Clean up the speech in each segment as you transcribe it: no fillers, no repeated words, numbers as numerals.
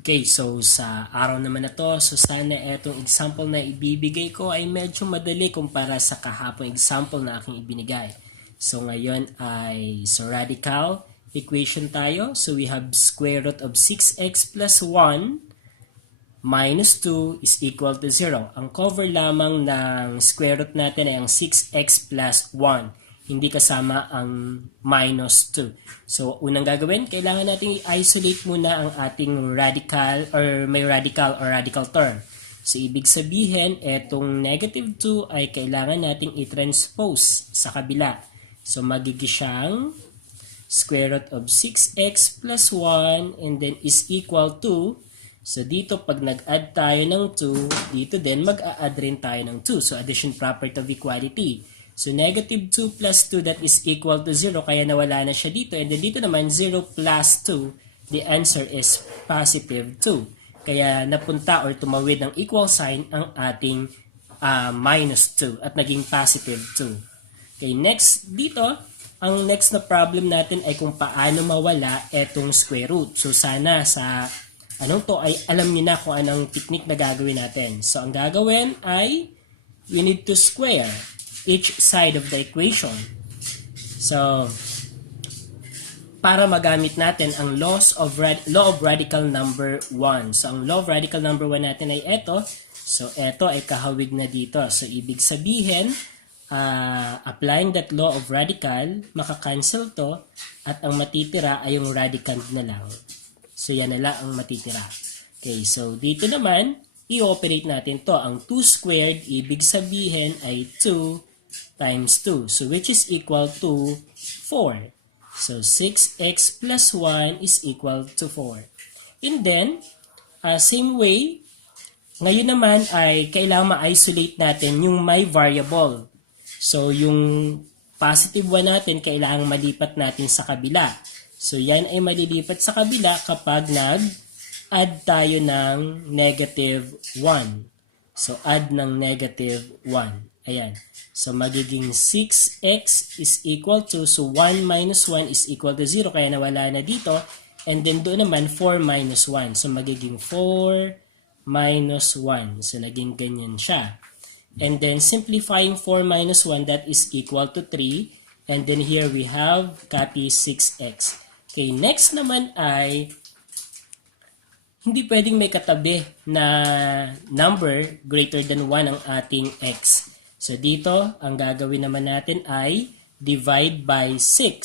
Okay, so sa araw naman na to, so sana etong example na ibibigay ko ay medyo madali kumpara sa kahapong example na aking ibinigay. So ngayon ay radical equation tayo. So we have square root of 6x plus 1 minus 2 is equal to 0. Ang cover lamang ng square root natin ay ang 6x plus 1. Hindi kasama ang minus 2. So, unang gagawin, kailangan natin i-isolate muna ang ating radical or may radical or radical term. So, ibig sabihin, etong negative 2 ay kailangan nating i-transpose sa kabila. So, magiging siyang square root of 6x plus 1 and then is equal to, so dito pag nag-add tayo ng 2, dito din mag-a-add rin tayo ng 2. So, addition property of equality. So, negative 2 plus 2 that is equal to 0. Kaya nawala na siya dito. And then dito naman, 0 plus 2. The answer is positive 2. Kaya napunta or tumawid ng equal sign ang ating minus 2. At naging positive 2. Okay, next dito, ang next na problem natin ay kung paano mawala etong square root. So, sana sa anong to ay alam niyo na kung anong technique na gagawin natin. So, ang gagawin ay we need to square each side of the equation. So, para magamit natin ang law of radical number 1. So, ang law of radical number 1 natin ay ito. So, ito ay kahawig na dito. So, ibig sabihin, applying that law of radical, makakancel to, at ang matitira ay yung radicand na lang. So, yan na lang ang matitira. Okay, so dito naman, i-operate natin to. Ang 2 squared, ibig sabihin ay 2 times 2. So, which is equal to 4. So, 6x plus 1 is equal to 4. And then, same way, ngayon naman ay kailangan ma-isolate natin yung may variable. So, yung positive 1 natin, kailangan malipat natin sa kabila. So, yan ay malilipat sa kabila kapag nag-add tayo ng negative 1. So, add ng negative 1. Ayan. So, magiging 6x is equal to, so 1 minus 1 is equal to 0, kaya nawala na dito. And then doon naman, 4 minus 1. So, magiging 4 minus 1. So, naging ganyan siya. And then, simplifying 4 minus 1, that is equal to 3. And then here we have copy 6x. Okay, next naman ay hindi pwedeng may katabi na number greater than 1 ang ating x. So, dito, ang gagawin naman natin ay divide by 6.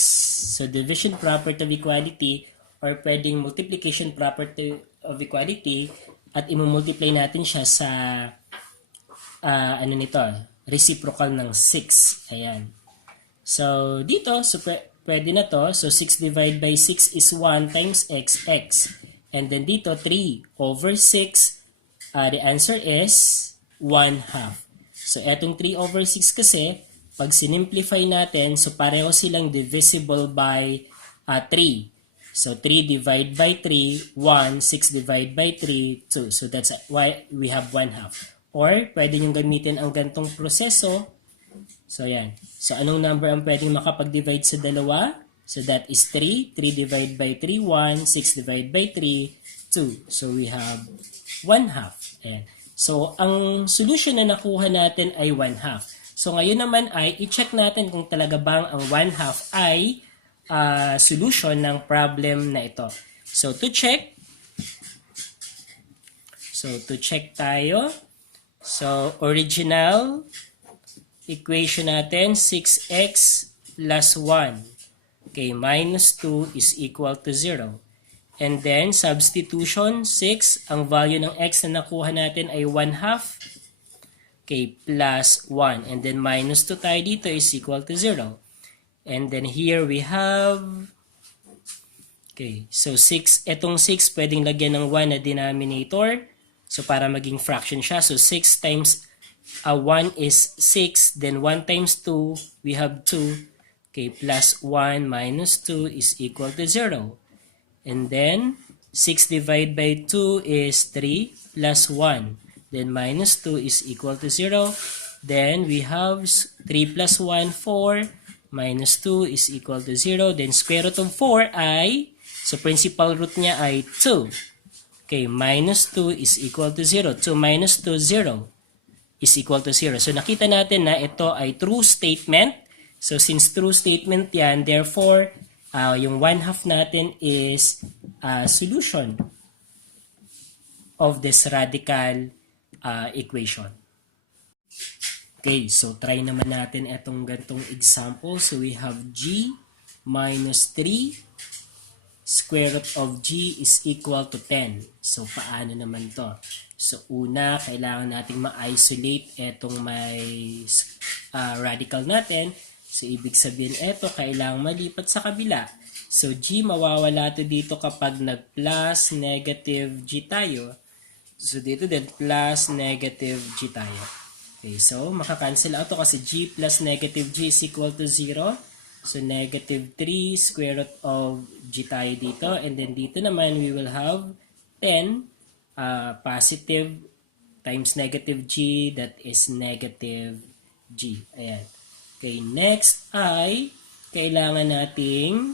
So, division property of equality or pwedeng multiplication property of equality at imumultiply natin siya sa reciprocal ng 6. Ayan. So, dito, so pwede na to. So, 6 divided by 6 is 1 times x. And then dito, 3 over 6. The answer is 1 half. So, etong 3 over 6 kasi, pag sinimplify natin, so pareho silang divisible by 3. So, 3 divided by 3, 1. 6 divided by 3, 2. So, that's why we have 1 half. Or, pwede nyo gamitin ang gantong proseso. So, yan. So, anong number ang pwedeng makapag-divide sa dalawa? So, that is 3. 3 divided by 3, 1. 6 divided by 3, 2. So, we have 1 half. Ayan. So, ang solution na nakuha natin ay 1 half. So, ngayon naman ay i-check natin kung talaga bang ang 1 half ay solution ng problem na ito. So, to check tayo. So, original equation natin, 6x plus 1. Okay, minus 2 is equal to 0. And then, substitution, 6. Ang value ng x na nakuha natin ay 1 half. Okay, plus 1. And then, minus 2 tayo dito is equal to 0. And then, here we have, okay, so 6. Etong 6, pwedeng lagyan ng 1 na denominator. So, para maging fraction siya. So, 6 times 1 is 6. Then, 1 times 2, we have 2. Okay, plus 1 minus 2 is equal to 0. And then, 6 divided by 2 is 3 plus 1. Then, minus 2 is equal to 0. Then, we have 3 plus 1, 4. Minus 2 is equal to 0. Then, square root of 4 ay, so principal root niya ay 2. Okay, minus 2 is equal to 0. 2 minus 2, 0 is equal to 0. So nakita natin na ito ay true statement. So since true statement yan, therefore, yung 1/2 natin is solution of this radical equation. Okay, so try naman natin itong gantong example. So we have g minus 3 square root of g is equal to 10. So paano naman to? So una, kailangan nating ma-isolate itong may radical natin. So ibig sabihin ito, kailangan malipat sa kabila. So g mawawala to dito kapag nag-plus negative g tayo. So dito din plus negative g tayo. Okay, so makakancel out to kasi g plus negative g is equal to 0. So negative 3 square root of g tayo dito. And then dito naman we will have 10 positive times negative g, that is negative g. Ayan. Okay, next ay kailangan nating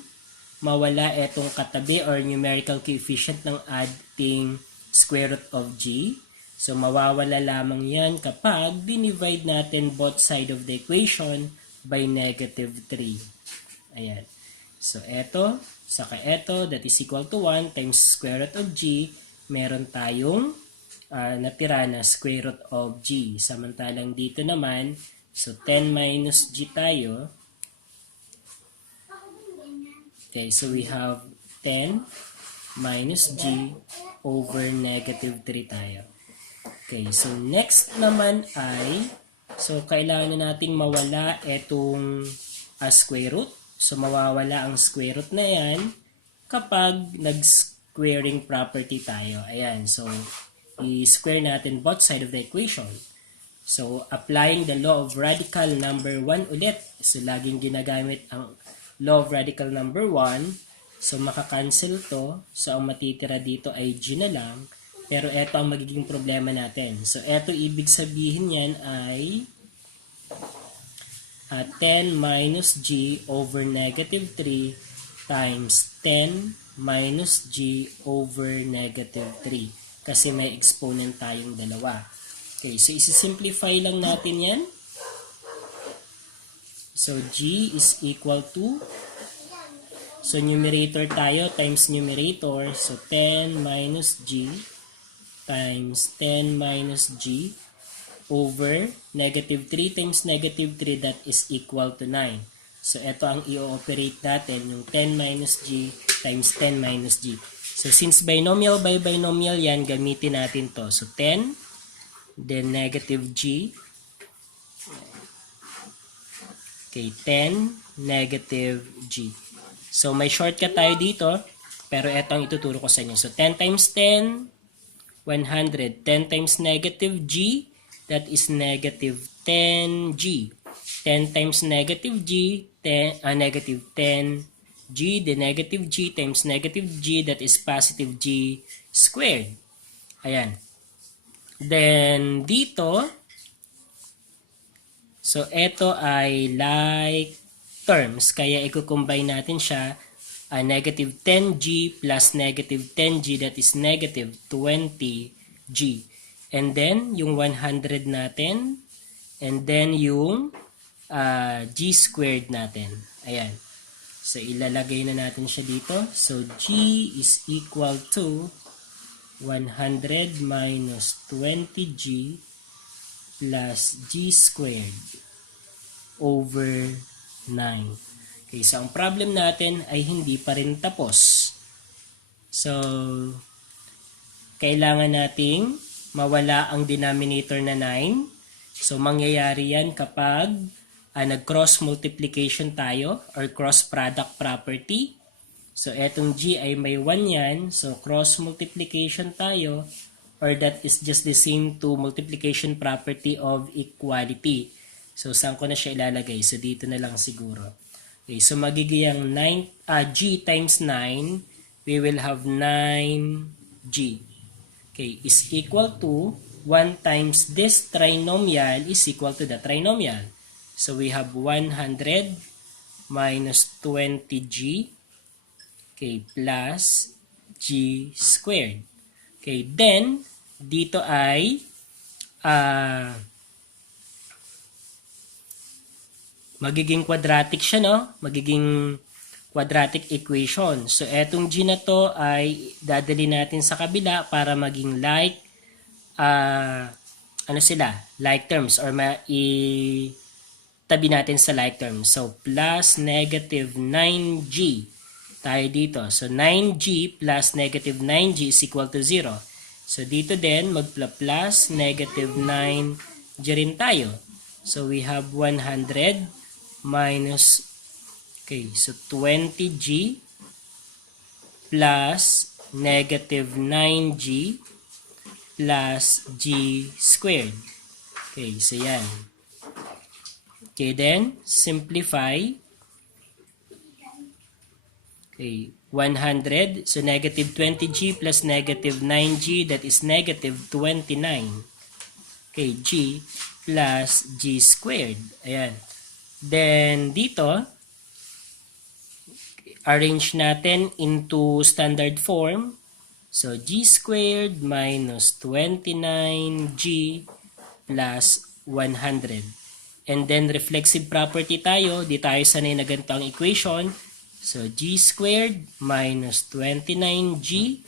mawala itong katabi or numerical coefficient ng ating square root of g. So mawawala lamang yan kapag dinivide natin both side of the equation by negative 3. Ayan. So ito, saka ito, that is equal to 1 times square root of g. Meron tayong natira na square root of g. Samantalang dito naman, so 10 minus g tayo. Okay, so we have 10 minus g over negative 3 tayo. Okay, so next naman ay, so kailangan na nating mawala itong square root. So mawawala ang square root na yan kapag nag-squaring property tayo. Ayan, so i-square natin both side of the equation. So applying the law of radical number 1 ulit. So laging ginagamit ang law of radical number 1. So makakancel to. So ang matitira dito ay g na lang. Pero ito ang magiging problema natin. So ito ibig sabihin yan ay 10 minus g over negative 3 times 10 minus g over negative 3. Kasi may exponent tayong dalawa. Okay, so isi-simplify lang natin yan. So g is equal to, so numerator tayo times numerator. So 10 minus g times 10 minus g over negative 3 times negative 3, that is equal to 9. So ito ang i-operate natin, yung 10 minus g times 10 minus g. So since binomial by binomial yan, gamitin natin to. So 10, then negative g. Okay, 10, negative g. So may shortcut tayo dito, pero ito ang ituturo ko sa inyo. So 10 times 10, 100. 10 times negative g, that is negative 10g. 10 times negative g, negative 10g, the negative g times negative g, that is positive g squared. Ayan. Then, dito, so ito ay like terms, kaya i-combine natin siya. Negative 10g plus negative 10g, that is negative 20g. And then, yung 100 natin. And then, yung g squared natin. Ayan. So, ilalagay na natin siya dito. So, g is equal to 100 minus 20g plus g squared over 9. Okay, so ang problem natin ay hindi pa rin tapos. So, kailangan nating mawala ang denominator na 9. So, mangyayari yan kapag nag-cross multiplication tayo or cross product property. So, etong g ay may 1 yan. So, cross multiplication tayo, or that is just the same to multiplication property of equality. So, saan ko na siya ilalagay? So, dito na lang siguro. Okay, so magiging g times 9, we will have 9g. Okay, is equal to 1 times this trinomial is equal to the trinomial. So we have 100 minus 20g, okay, plus g squared. Okay, then, dito ay magiging quadratic siya, no? Magiging quadratic equation. So, etong G na to ay dadali natin sa kabila para maging like, ano sila? Like terms or tabi natin sa like terms. So, plus negative 9G tayo dito. So, 9G plus negative 9G is equal to 0. So, dito din, magpla-plus negative 9G rin tayo. So, we have 100 minus, okay, so 20G plus negative 9G plus G squared. Okay, so yan. Okay, then, simplify. Okay, 100. So, negative 20G plus negative 9G, that is negative 29. Okay, G plus G squared. Ayan. Then, dito, arrange natin into standard form. So, G squared minus 29G plus 100. And then, reflexive property tayo. Di tayo sanay na ganito ang equation. So, G squared minus 29G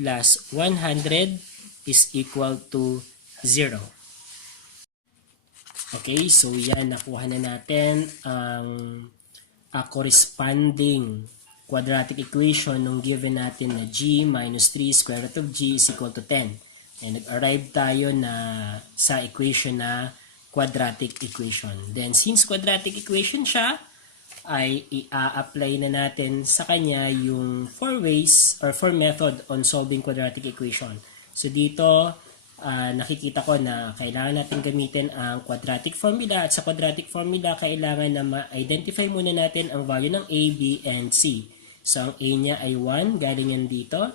plus 100 is equal to 0. Okay, so yan, nakuha na natin ang corresponding quadratic equation nung given natin na G minus 3 square root of G is equal to 10. And nag-arrive tayo na sa equation na quadratic equation. Then, since quadratic equation siya, ay i-apply na natin sa kanya yung 4 ways or 4 method on solving quadratic equation. So, dito, nakikita ko na kailangan natin gamitin ang quadratic formula at sa quadratic formula kailangan na ma-identify muna natin ang value ng A, B, and C. So, ang A niya ay 1, galing yan dito.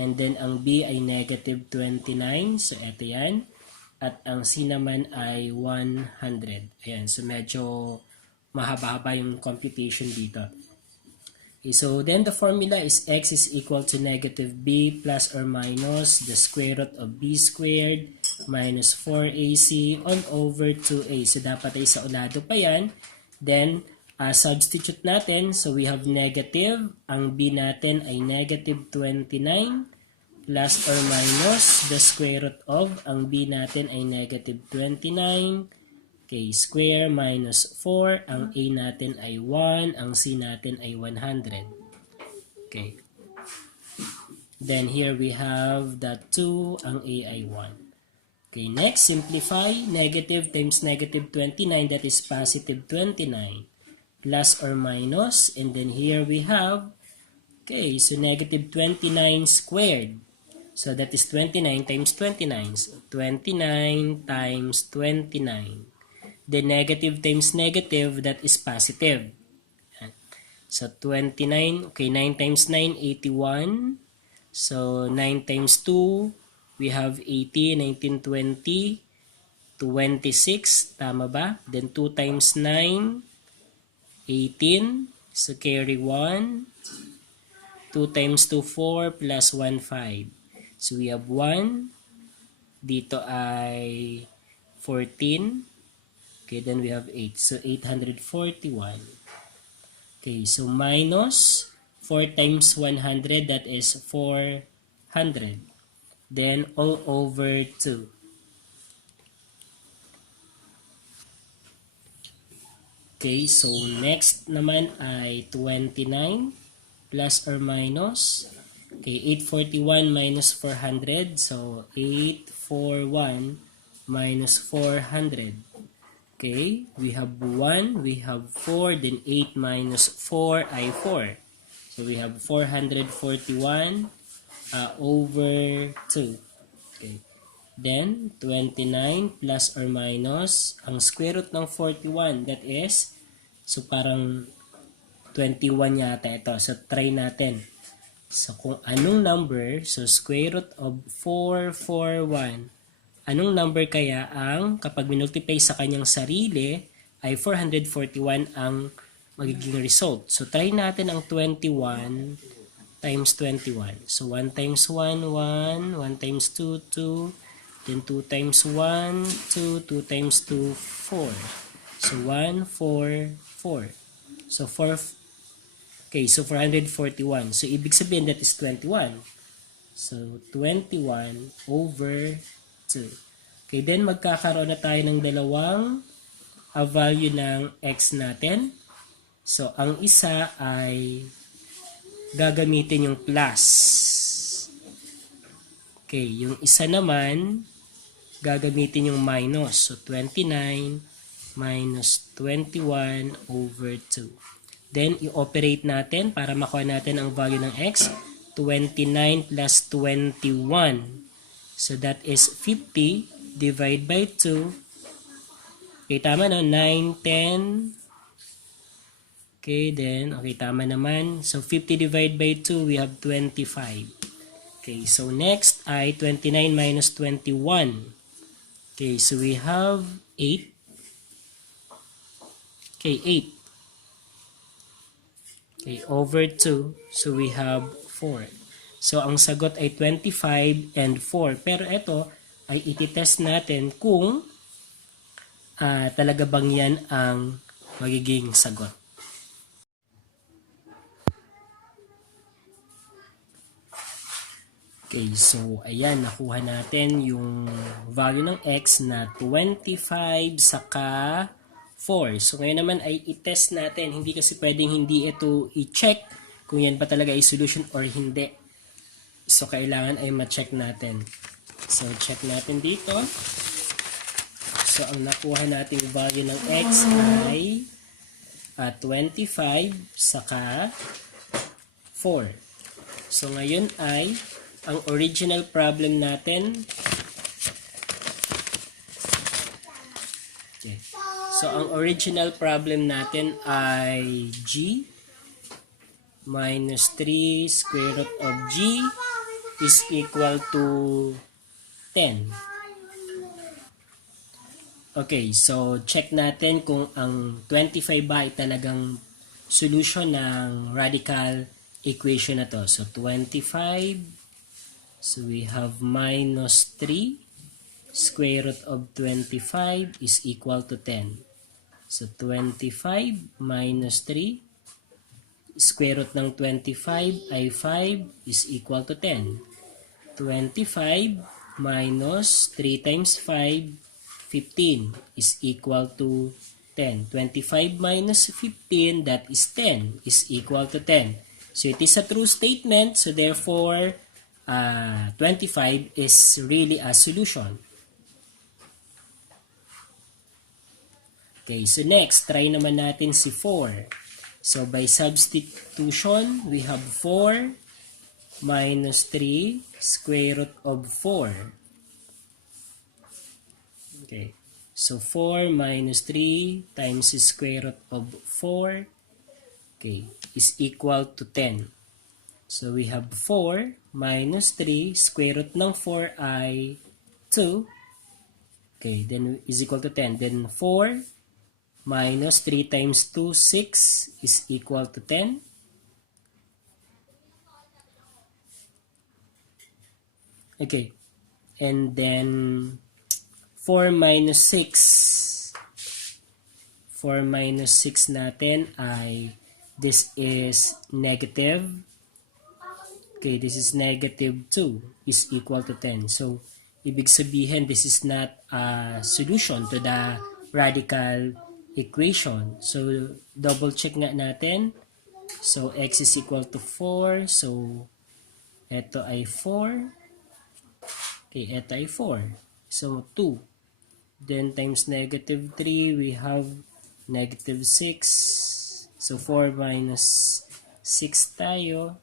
And then, ang B ay negative 29. So, eto yan. At ang C naman ay 100. Ayan. So, medyo mahaba-haba yung computation dito. Okay, so then the formula is x is equal to negative b plus or minus the square root of b squared minus 4ac all over 2a. So dapat ay sa ulado pa yan. Then substitute natin. So we have negative. Ang b natin ay negative 29 plus or minus the square root of. Ang b natin ay negative 29. Okay, square minus 4. Ang A natin ay 1. Ang C natin ay 100. Okay. Then here we have that 2. Ang A ay 1. Okay, next, simplify. Negative times negative 29, that is positive 29. Plus or minus. And then here we have, okay, so negative 29 squared. So that is 29 times 29. So 29 times 29. The negative times negative, that is positive. So, 29, okay, 9 times 9, 81. So, 9 times 2, we have 80, 19, 20, 26, tama ba? Then, 2 times 9, 18. So, carry 1. 2 times 2, 4, plus 1, 5. So, we have 1. Dito ay 14. Okay, then we have 8. So, 841. Okay, so minus 4 times 100, that is 400. Then, all over 2. Okay, so next naman ay 29 plus or minus. Okay, 841 minus 400. So, 841 minus 400. Okay, we have 1, we have 4, then 8 minus 4 ay 4. So, we have 441 over 2. Okay. Then, 29 plus or minus, ang square root ng 41, that is, so parang 21 yata ito. So, try natin. So, kung anong number, so square root of 441, anong number kaya ang kapag minultiply sa kanyang sarili ay 441 ang magiging result. So, try natin ang 21 times 21. So 1 times 1, 1. 1 times 2, 2. Then 2 times 1, 2. 2 times 2, 4. So 1, 4, 4. So 4, okay, so 441. So ibig sabihin that is 21. So 21 over 2. Okay, then magkakaroon na tayo ng dalawang value ng x natin. So ang isa ay gagamitin yung plus. Okay, yung isa naman gagamitin yung minus. So 29 minus 21 over 2. Then i-operate natin para makuha natin ang value ng x. 29 plus 21. So that is 50 divided by 2. Okay, tama na. 9, 10. Okay, then, okay, tama naman. So, 50 divided by 2, we have 25. Okay, so next ay 29 minus 21. Okay, so we have 8. Okay, 8. Okay, over 2. So, we have 4. So, ang sagot ay 25 and 4. Pero ito ay ititest natin kung talaga bang yan ang magiging sagot. Okay, so ayan, nakuha natin yung value ng x na 25 saka 4. So ngayon naman ay i-test natin. Hindi kasi pwedeng hindi ito i-check kung yan pa talaga ay solution or hindi. So kailangan ay ma-check natin. So check natin dito. So ang nakuha nating value ng x ay 25 saka 4. So ngayon ay ang original problem natin. Okay. So ang original problem natin ay g minus 3 square root of g is equal to 10. Okay, so check natin kung ang 25 ba ay talagang solution ng radical equation na to. So 25, so we have minus 3 square root of 25 is equal to 10. So 25 minus 3 square root ng 25 ay 5 is equal to 10. 25 minus 3 times 5, 15 is equal to 10. 25 minus 15, that is 10, is equal to 10. So it is a true statement, so therefore 25 is really a solution. Okay, so next, try naman natin si 4. So by substitution, we have 4 minus 3 square root of 4. Okay, so 4 minus 3 times the square root of 4, okay, is equal to 10. So we have 4 minus 3, square root ng 4 ay 2. Okay, then is equal to 10. Then 4 minus 3 times 2, 6 is equal to 10. Okay, and then 4 minus 6. 4 minus 6 natin ay, this is negative. Okay, this is negative 2 is equal to 10. So, ibig sabihin, this is not a solution to the radical equation. So, double check nga natin. So, x is equal to 4. So, ito ay 4. Okay, ito ay 4. So, 2. Then, times negative 3, we have negative 6. So, 4 minus 6 tayo.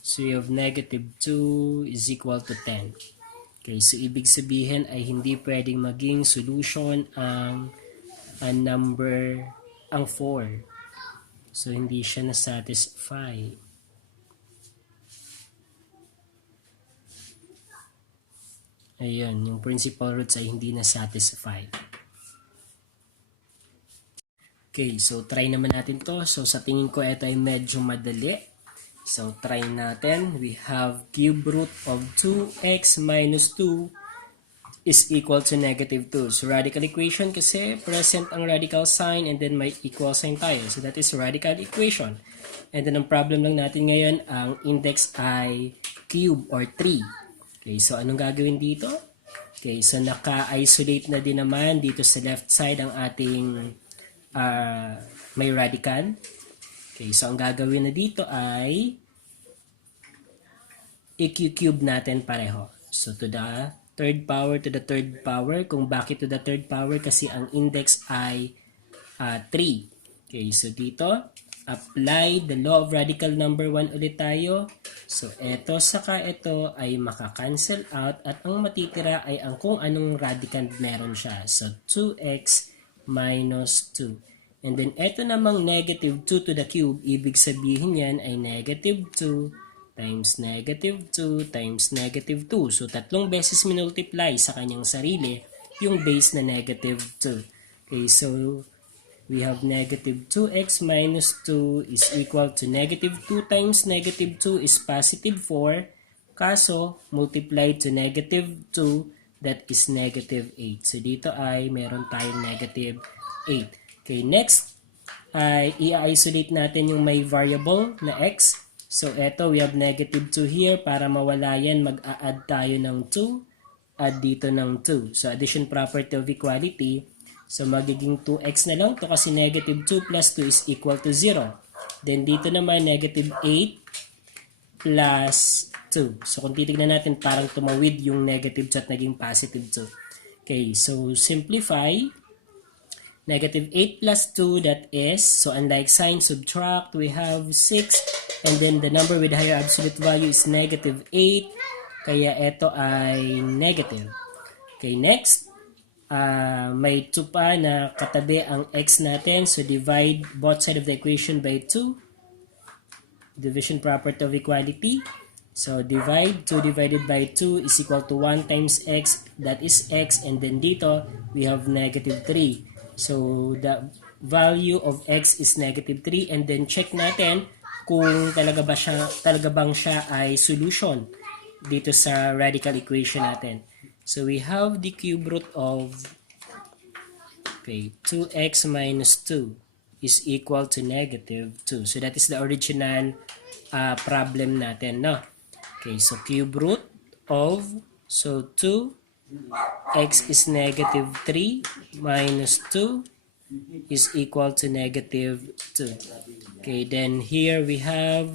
So, you have negative 2 is equal to 10. Okay, so ibig sabihin ay hindi pwedeng maging solution ang number, ang 4. So, hindi siya na-satisfy. Ayun, yung principal roots ay hindi na satisfied. Okay, so try naman natin to. So sa tingin ko ito ay medyo madali. So try natin. We have cube root of 2x minus 2 is equal to negative 2. So radical equation kasi present ang radical sign and then may equal sign tayo. So that is radical equation. And then ang problem lang natin ngayon, ang index ay cube or 3. Okay, so anong gagawin dito? Okay, so naka-isolate na din naman dito sa left side ang ating may radical. Okay, so ang gagawin na dito ay i-cube natin pareho. So to the third power to the third power. Kung bakit to the third power? Kasi ang index ay 3. Okay, so dito, apply the law of radical number 1 ulit tayo. So ito saka ito ay maka-cancel out at ang matitira ay ang kung anong radical meron siya. So 2x minus 2. And then ito namang negative 2 to the cube, ibig sabihin yan ay negative 2 times negative 2 times negative 2. So tatlong beses minultiply sa kanyang sarili yung base na negative 2. Okay, so we have negative 2x minus 2 is equal to negative 2 times negative 2 is positive 4. Kaso, multiplied to negative 2, that is negative 8. So dito ay meron tayong negative 8. Okay, next, ay i-isolate natin yung may variable na x. So eto, we have negative 2 here. Para mawala yan, mag-a-add tayo ng 2. Add dito ng 2. So addition property of equality. So magiging 2x na lang to kasi negative 2 plus 2 is equal to 0. Then dito naman negative 8 plus 2. So kung titignan natin parang tumawid yung negative 2 at naging positive 2. Okay, so simplify. Negative 8 plus 2, that is, so unlike sign, subtract, we have 6. And then the number with higher absolute value is negative 8. Kaya ito ay negative. Okay, next. May 2 pa na katabi ang x natin. So divide both sides of the equation by 2. Division property of equality. So divide 2 divided by 2 is equal to 1 times x. That is x. And then dito, we have negative 3. So the value of x is negative 3. And then check natin kung talaga bang siya ay solution dito sa radical equation natin. So we have the cube root of 2x minus 2 is equal to negative 2. So that is the original problem natin, no? Okay, so cube root of 2x is negative 3 minus 2 is equal to negative 2. Okay, then here we have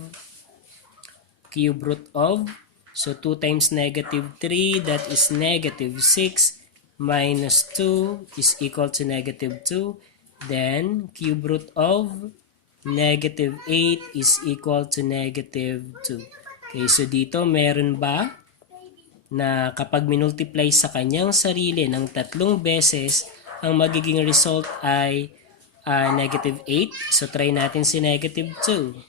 cube root of 2 times negative 3, that is negative 6 minus 2 is equal to negative 2. Then cube root of negative 8 is equal to negative 2. Okay, so dito meron ba na kapag minultiply sa kanyang sarili ng 3 beses, ang magiging result ay negative 8. So try natin si negative 2.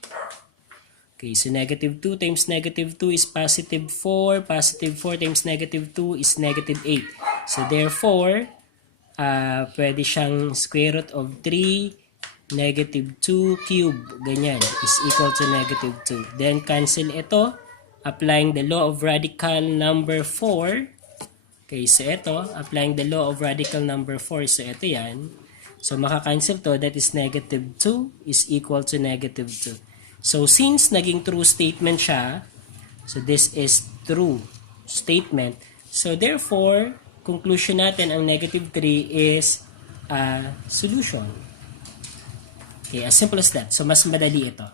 Okay, so negative 2 times negative 2 is positive 4. Positive 4 times negative 2 is negative 8. So therefore, pwede siyang square root of 3 negative 2 cube. Ganyan, is equal to negative 2. Then cancel ito. Applying the law of radical number 4. Okay, so ito, applying the law of radical number 4. So ito yan. So makakancel to, that is negative 2 is equal to negative 2. So since naging true statement siya, so this is true statement. So therefore, conclusion natin ang negative 3 is a solution. Okay, as simple as that. So mas madali ito.